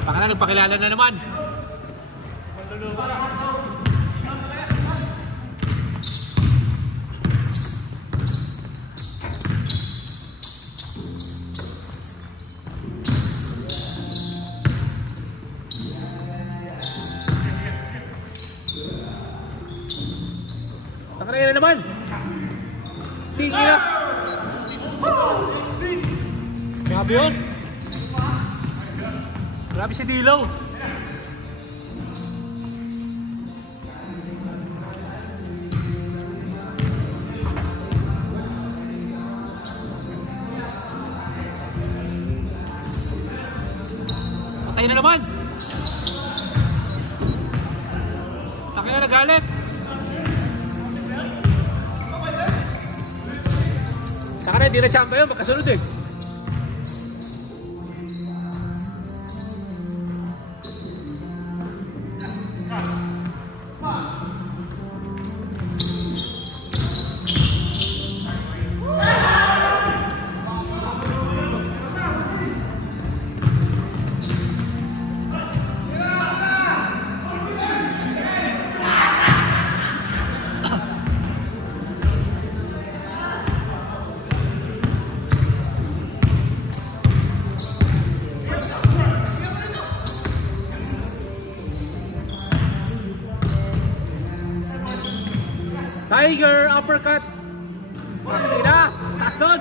Baka na nagpakilala na naman. Baka na naman. Tiki na. Grabe yun. Grabe si Dilaw. Patay na naman. Takin na nagalit. Taka na, hindi na chamba yun. Magkasunod eh. Tiger uppercut. Ina, taas doon.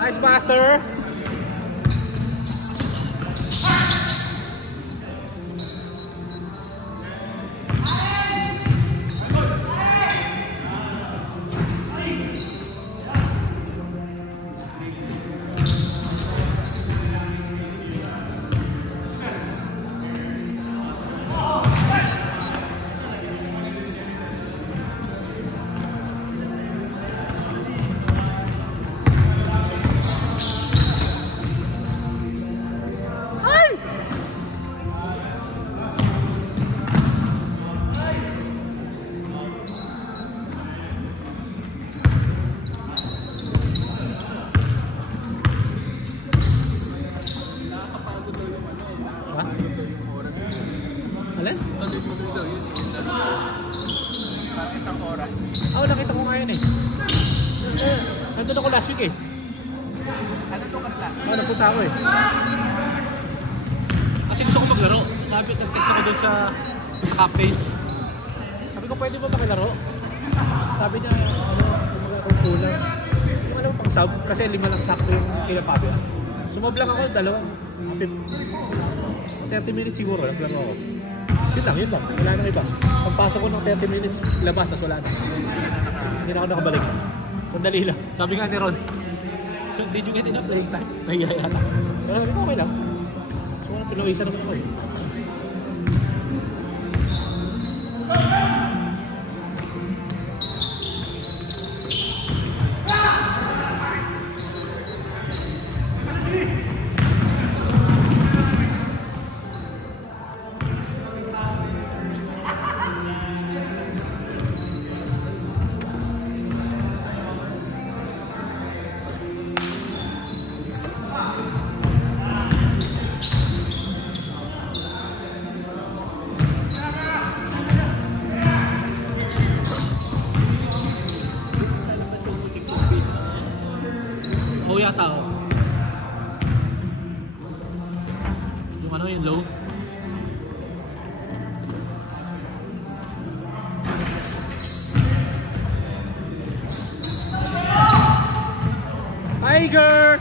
Nice master. Alin? Parang isang oras. Oo, nakita ko ngayon eh. Nandun ako last week eh. Ano ito ka na last week? Oo, nagpunta ako eh. Kasi gusto ko maglaro. Nag-text ako dun sa captains. Sabi ko, pwede ba makilaro? Sabi niya, kung kulang. Yung alam pang sub, kasi 5 lang sakto yung kinapabi. Sumablang ako, 2. 30 minutes siguro, naglaro ako. Yun lang, wala nang iba. Pagpasok ko ng 30 minutes, labas, tas wala na. Hindi na ako nakabalik. Sandali lang. Sabi nga ni Ron, did you get enough playing time? Mahiyaya lang. Pero sabi ko, okay lang. So, pinawisan naman ako eh. Oo yata oh. Yung ano, yung low. Tiger!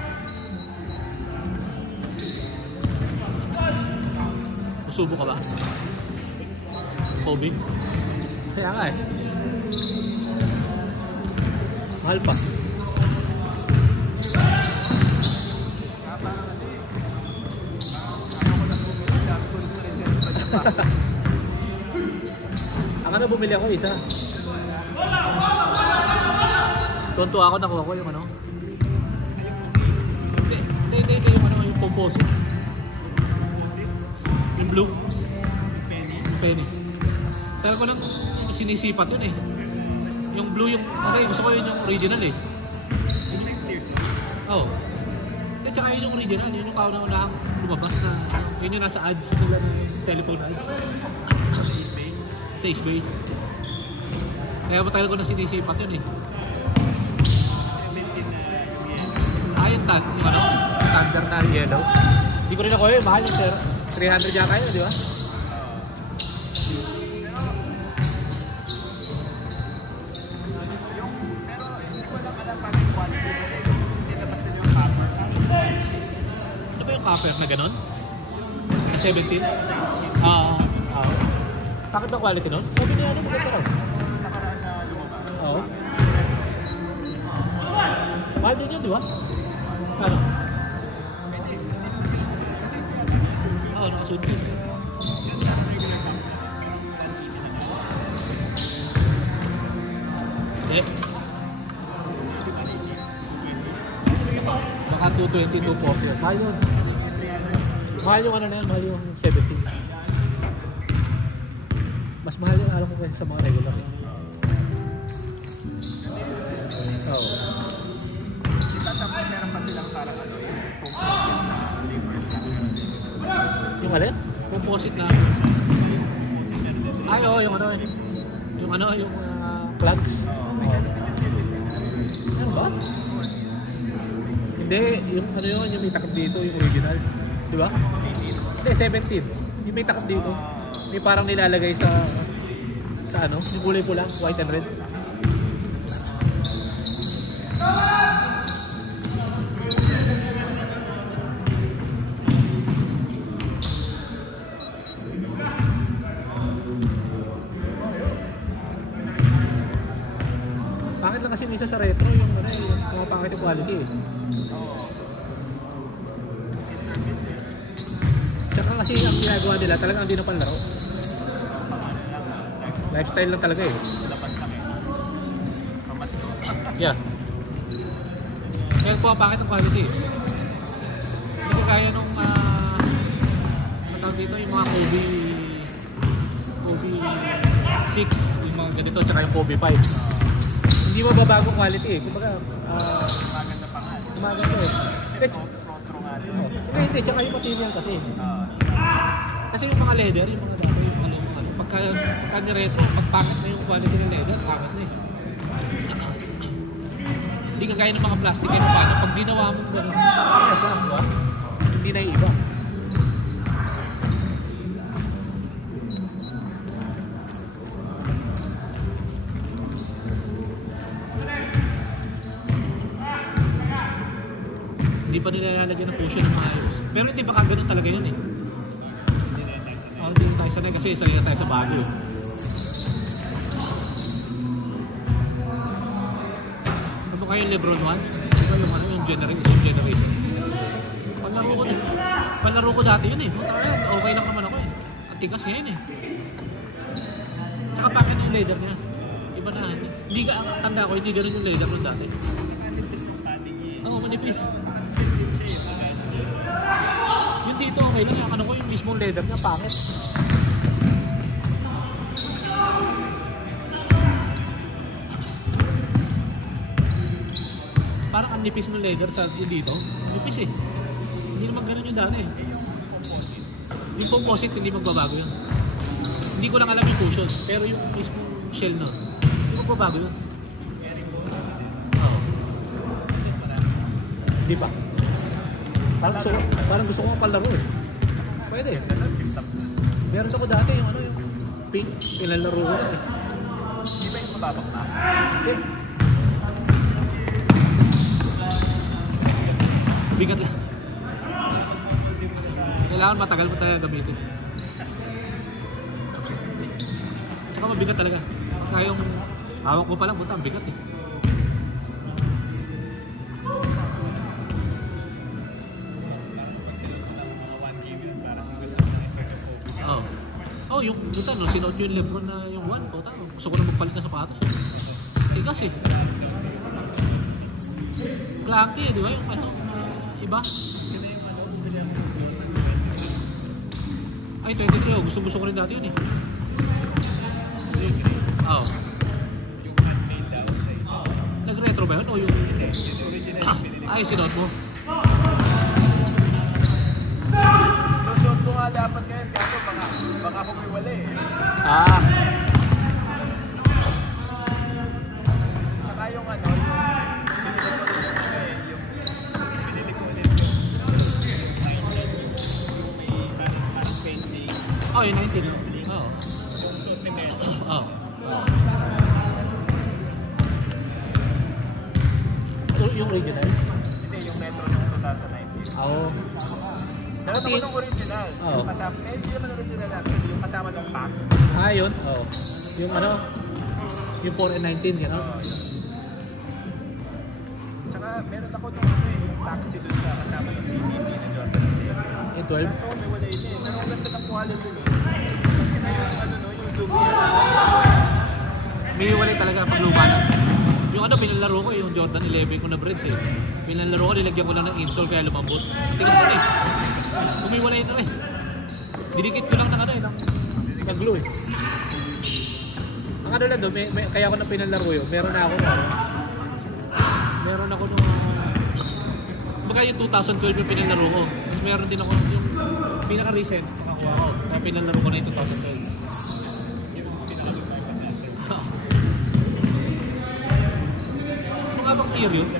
Susubo ka ba? Kobe? Kaya nga eh. Mahal pa. Ang ano, bumili ako isa. 200 Tuntua ako, nakuha ko yung ano. Hindi, yung ano, yung composite. Yung blue. Penny. Tagal ko lang sinisipat yun eh. Yung blue yung, kasi gusto ko yun yung original eh. Oo. At saka yun yung original, yun yung kauna-unahang lumabas na, yun yung nasa ads nila ng telephone ads. Sa eBay. Kaya matagal ko na sinisipat yun eh. Yung ano? Standard na yellow. Hindi ko rin ako yun, mahal yung sir. 300 yaka yun, di ba? Ano ba yung copper na ganon? Na 17? Bakit ba quality nun? Sabi niya ano, maganda raw. Oo. Mahal din yun, di ba? Ano? Oo, nakasunod yun. Eh. Baka 220, 240. Mahal yun. Mahal yung ano na yan, mahal yung 17. Mas mahal yung alam ko kasi sa mga regular eh. Oo. Tapos meron pa silang parang ano yung composite na sleepers na. Yung alin? Composite na. Ay, oo, yung ano eh. Yung ano, yung plugs. Ano ba? Hindi, yung ano yun, yung may takip dito, yung original. Di ba? Hindi, 17. Yung may takip dito. May parang nilalagay sa ano, yung kulay pula, white and red. Bakit lang kasi minsan sa retro yung ano yung pangit yung quality eh. Tsaka kasi ang ginagawa nila talagang hindi na panlaro. Lifestyle lang talaga eh. Yeah. Kaya pangit ang quality eh. Hindi kaya nung matawag dito yung mga Kobe 6, yung mga ganito, tsaka yung Kobe 5. Hindi mababago quality eh. Kumbaga, Maganda pa nga. maganda eh. Hindi, tsaka yung material kasi. Kasi yung mga leather, yung mga dati, yung ano, pagka retro, pagpangit na yung quality ng leather, pangit na eh. Hindi ka gaya ng mga plastic eh, paano? Pag ginawa mo gano'n, parehas lang, di ba? Hindi na iba. Hindi pa nila lalagyan ng cushion ng maayos. Pero hindi baka ganun talaga yun eh. Hindi na tayo sanay kasi sanay na tayo sa bago eh. Ano kayo yung Lebron 1? Ito yung ano yung generation. Panlaro ko dati yun eh. Okay lang naman ako eh. At tigas ngayon eh. Tsaka bakit yung leather niya? Iba na. Hindi ka, tanda ko, hindi ganun yung leather nun dati. Oo, manipis. Yung dito okay lang, yung ano ko yung mismong leather niya pangit. Parang ang nipis ng leather sa yung dito, nipis eh. Hindi naman ganun yung dati eh. Yung composite hindi magbabago yun. Hindi ko lang alam yung cushion, pero yung mismong shell na, hindi magbabago yun. Hindi pa. Parang gusto ko palaro eh. Pwede. Meron ako dati yung ano yung pink, ilalaro ko eh. Di ba yung mababak na? Eh. Bigat lang. Kailangan matagal mo talaga gamitin. Tsaka mabigat talaga. Kaya yung hawak mo palang buta, bigat eh. Oh, yung buta no, sinuot yung Lebron na yung 1, gusto ko na magpalit na sapatos. Tigas eh. Clanky eh, di ba? Yung ano, iba. Ay, 23 oh. Gusto ko rin dati yun eh. Oo. Nag-retro ba yun o yung... Ay, sinuot mo. Susuot ko nga dapat ngayon, kaso baka humiwala eh. Ah. Saka yung ano, yung binili ko ulit yung parang fancy. Oh, yung 19. Oo. Yung suot ni Metro. Oo. Yung original? Hindi, yung Metro ng 2019. Oo. Dapat ako ng original. Oo. Yung kasama, hindi naman original actually, yung kasama ng pack. Ah, yun? Oo. Yung ano? Yung 4 and 19, gano'n? Oo, yun. Tsaka meron ako nung ano eh, yung taxi dun sa kasama ng CCP na Jordan. Yung 12? Kaso may wala yun eh. Pero ang ganda ng quality nun. Kasi na yung ano no, yung zoom in. May hiwalay talaga pag luma na. Yung ano, pinalaro ko yung Jordan 11 ko na breads eh. Pinalaro ko, nilagyan ko lang ng insole kaya lumambot. Tigas na eh. Umiwalay na rin. Dinikit ko lang ng ano eh, ng glue eh. Ang ano lang doon, kaya ako na pinalaro yun, meron na ako nung baga yung 2012 yung pinalaro ko. Tapos meron din ako yung pinaka-recent nakakuha ko. Kaya pinalaro ko na yung 2012. Mga bang tier yun?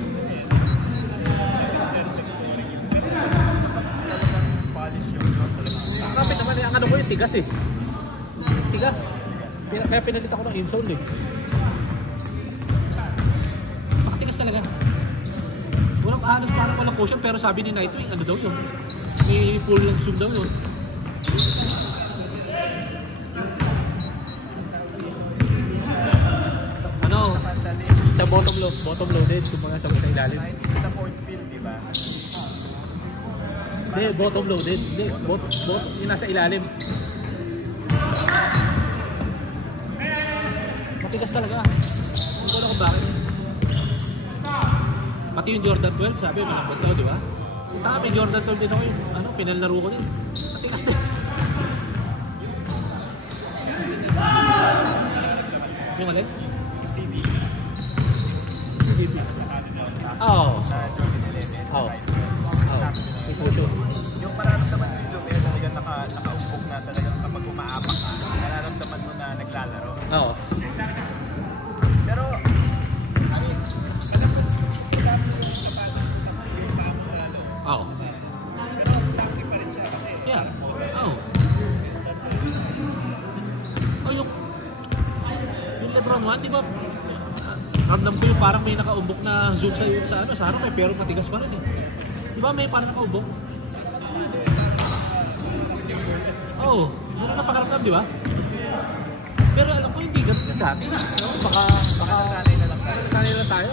Kapit naman ang ano ko yung tigas eh. Tigas. Kaya pinalit ako ng insole eh. Makatigas talaga. Halos parang walang cushion pero sabi ni Nightwing ano daw yun. May full lang zoom daw yun. Ano? Sa bottom loaded. Kumbaga sa ilalim. Sa port field, di ba? Hindi, bottom loaded. Hindi, yung nasa ilalim. Matigas talaga. Hindi ko alam kung bakit. Pati yung Jordan 12, sabi, malambot daw, di ba? May Jordan 12 din ako yung, ano, pinalaro ko din. Matigas din. Yung alin? CD. Oo. Sa Jordan 11. Oo. May cushion. Yung mararamdaman mo yung zoom in, talagang nakaumpok na talagang kapag umaapak ka, mararamdaman mo na naglalaro. Oo. Pero, I mean, alam mo, wala mo yung sapatos yung paa mo sa ano. Oo. Pero, plastic pa rin siya kasi. Yeah. Oo. Oh, yung Lebron 1, di ba? Ramdam ko yung parang may nakaumbok na zoom sa harap eh, pero matigas pa rin eh. Di ba may parang nakaumbok? Oo. Yun ang napakaramdam, di ba? Pero alam ko hindi ganun na dati. No? Baka Sanay na lang tayo. sanay lang tayo.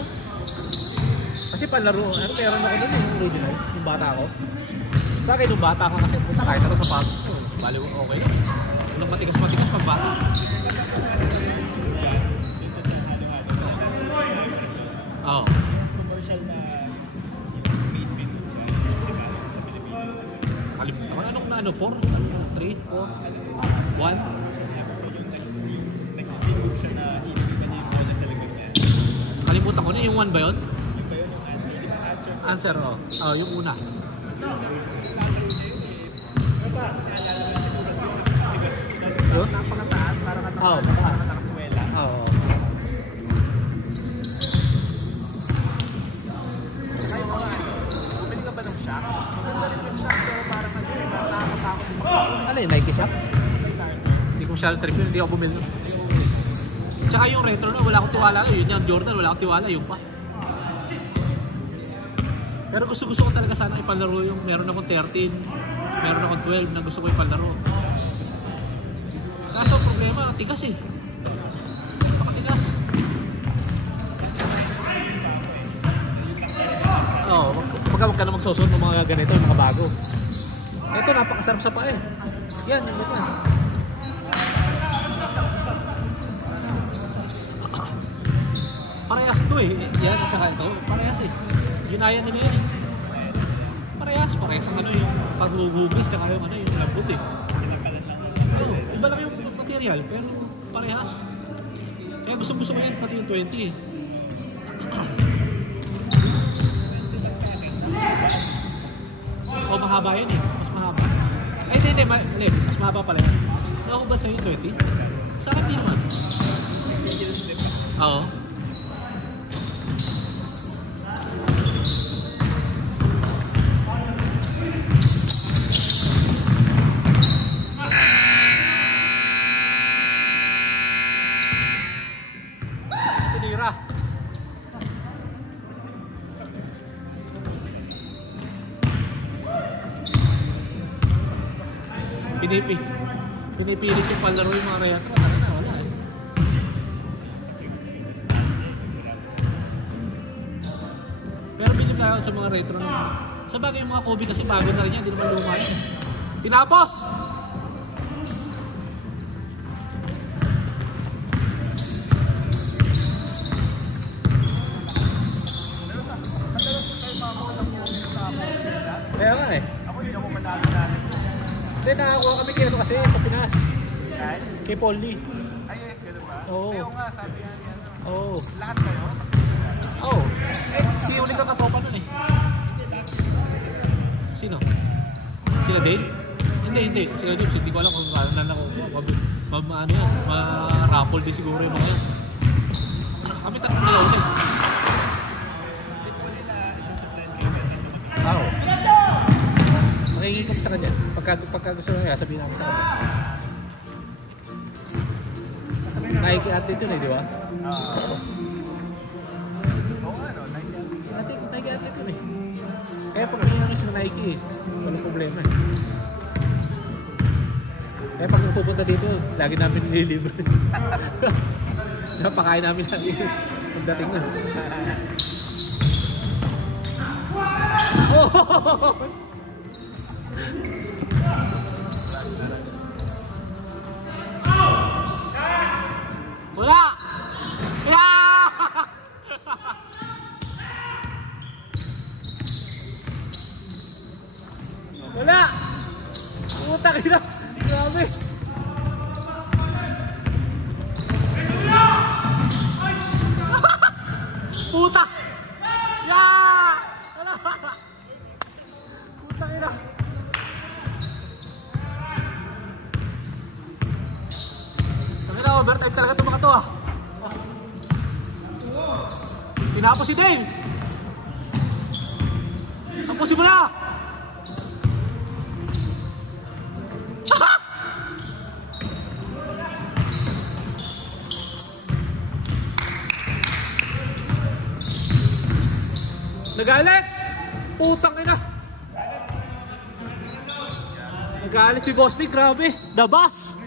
Kasi palaro, ano meron ako nun yung original, yung bata ko. Sa akin, yung bata ko kasi punta kahit ako sa patos ko. Baliw, okay lang. Walang matigas-matigas pang bata. Oo. Commercial na basement sa Pilipinas. Kalimutan ko. Anong na ano? 4? 3? 4? 1? Nag-speed move siya na iniiba niya yung bola sa likod niya. Kalimutan ko na yung 1 ba yun? Yung ba yun yung answer? Di ba answer? Answer, oh. Oh, yung una. Yun? Napakataas, parang Oo, nakaswela. Oo. Ay, mga ano, bumili ka ba ng shock? Maganda rin yung shock, pero parang ano, parang nakakatakot yung Ano yung Nike Shop? Hindi ko masyadong trip yun, hindi ako bumili. Tsaka yung retro na, wala akong tiwala. Yun yung Jordan, wala akong tiwala. Yung pa. Pero gusto ko talaga sana ipalaro yung meron akong 13, meron akong 12 na gusto ko ipalaro. Kaso ang problema, tigas eh. Napakatigas. Oo, huwag ka na magsusunod ng mga ganito, mga bago. Ito, napakasarap sa paa eh. Yan, yung ganyan. Parehas to eh. Yan, at saka ito, parehas eh. Ginaya nila yan eh. Parehas ang ano yung paghuhugis tsaka yung ano yung lambot eh. Oo, iba lang yung material pero parehas. Kaya gusto ko yan pati yung 20 eh. O mahaba yun eh, mas mahaba. Ay hindi, mas mahaba pala yan. So ako ba't sa'yo yung 20? Sa akin di naman. Oo. Tinira. Pinipilit yung palaro yung mga retro. Wala eh. Pero bilib na sa mga retro naman. Sa bagay yung mga Kobe kasi bago na rin yan, hindi naman luma yan. Tinapos! Kaya nga eh. Ako hindi ako madami-dami. Hindi, nakakuha kami kaya kasi sa Pinas. Kay Paul Lee. Ay, gano'n ba? Oo. Ayaw nga, sabi yan. Oo. Lahat kayo? Mas maganda. Oo. Eh, si Uli ka katopa nun eh. Sino? Sila Dale? Hindi. Sila Dale. Hindi ko alam kung ano lang ako. Ano yan? Ma-raffle din siguro yung mga yan. Kami tatlong nila ulit. Oo. Makihingi kami sa kanya. Pagka gusto na niya, sabihin namin sa kanya. Nike athlete yun eh, di ba? Oo nga, no? Nike athlete yun eh. Kaya pag nangyari sa Nike eh, walang problema eh. Kaya pag pupunta dito, lagi namin nililibre. Napakain namin lagi pagdating na. Oh! Wala! Yeah! Wala! Putang ina! Grabe! Puta! Yeah! Wala! Putang ina! Overtime talaga ito mga to ah. Tinapos si Dale. Tapusin mo na. Nagalit. Putang ina. Nagalit si Boss Nick, grabe. The boss.